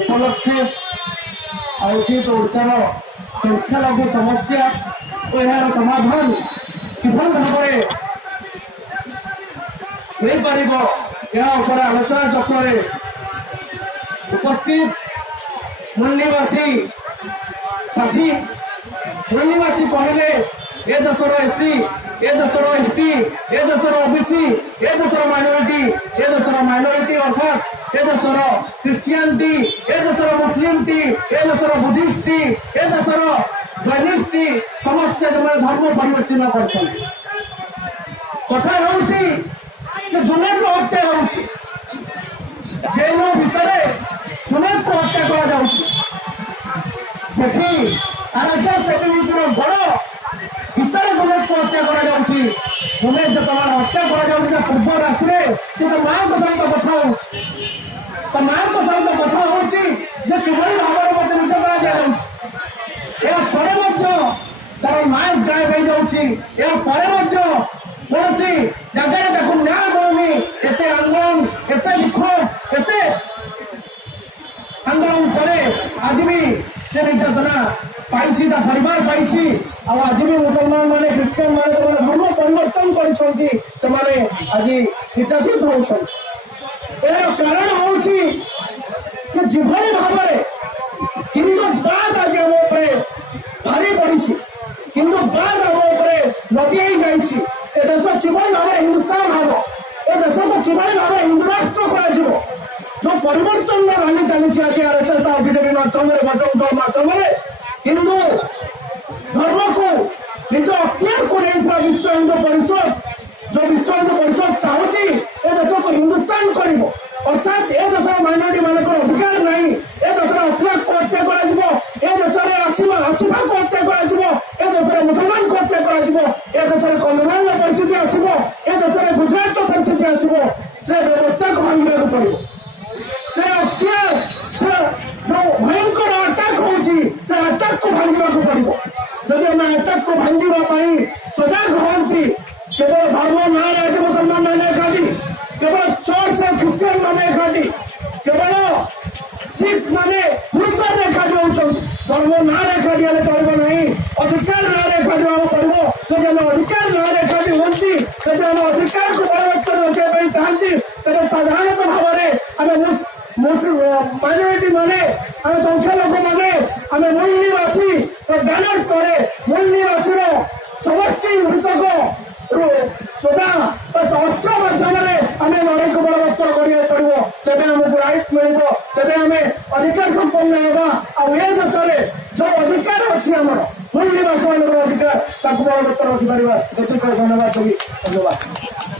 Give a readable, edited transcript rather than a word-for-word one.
उपलक्षे ओडार संख्यालघु समस्या और यार समाधान किभली भाव में पार आलोचना चक्र उपस्थित मुन्नीवासी साथी मुन्नीवासी कहले ए देशर एससी ए देशर एसटी ए देशर ओबीसी ए देशर माइनॉरिटी अर्थात ए देशर क्रिश्चियनिटी ए देशर मुस्लिमटी ए देशर बुद्धिस्टटी ए देशर जैनिस्टटी समस्त जो धर्म परिवर्तन कर कथा जुनेद हत्या जेल भितर जुनेद को हत्या आरएसएस बड़ भितर जुनेद को हत्या जुनेद जो हत्या पूर्व राति से माँ सहित कथा माँ सहित कथा कि भाव में निर्यातना दिया तार मास गायब हो जाऊँगी कौन जगह न्याय मिलूनी एत आंदोलन एत विक्षोभ एत आंदोलन पर आज भी से निर्यातना पाई परिवार पाई आज भी मुसलमान माने क्रिश्चियन माने तो धर्म परिवर्तन कर आज निर्यातित होती कारण हूँ भाव हिंदू बाद आज आम भारी पड़ी हिंदू बाद आम नदी देश कि भाव हिंदुस्तान हम ए देश को कि भाव हिंदू राष्ट्र कर जो परिवर्तन रही चली आज आरएसएस और बीजेपी माध्यम माध्यम हिंदू धर्म को निज अख्तियार को नहीं विश्व हिंदू परिषद जो विश्व हिंदू परिषद चाहूँगी ए देश को हिंदुस्तान कर अर्थात ए देश माइनॉरिटी मान अधिकार नहीं ए देश अखिलाफ को हत्या कर आसिमा को हत्या कर देश मुसलमान को हत्या कर देश कंधमाल परिस्थिति आसो ए देश गुजरात परिस्थिति आसो से व्यवस्था को भांगा पड़ो से अख्तियार से जो भयंकर अटैक होटैक को भांगा पड़ो जदि आम अटैक को भांगा सजाग हमें केवल धर्म ना आज मुसलमान मैंने एकाठी केवल चर्च क्रिश्चियन मैंने एकाठी केवल सिख माने गुरुद्वार एकाठी होती धर्म ना एकाठी हेल्ले चलो ना अधिकार ना एकाठी पड़ो जब आम अधिकार ना एकाठी होती जब आम अधिकार को बलवत्तर रखा चाहती तेज साधारणतः भाव में आम माइनॉरिटी माने आम संख्यालघु माने आम मूलनिवासी बैनर तले मूलनिवासी समष्टि हितक सदा अस्त्र माध्यम आम लड़ाई को बलवत्तर करा पड़ो तेज आमको राइट मिल तेज आम अधिकार संपन्न होगा देश में जो अधिकार अच्छी आम मूलनिवासी मान अधिकार बलवत्तर रखिपार धन्यवाद।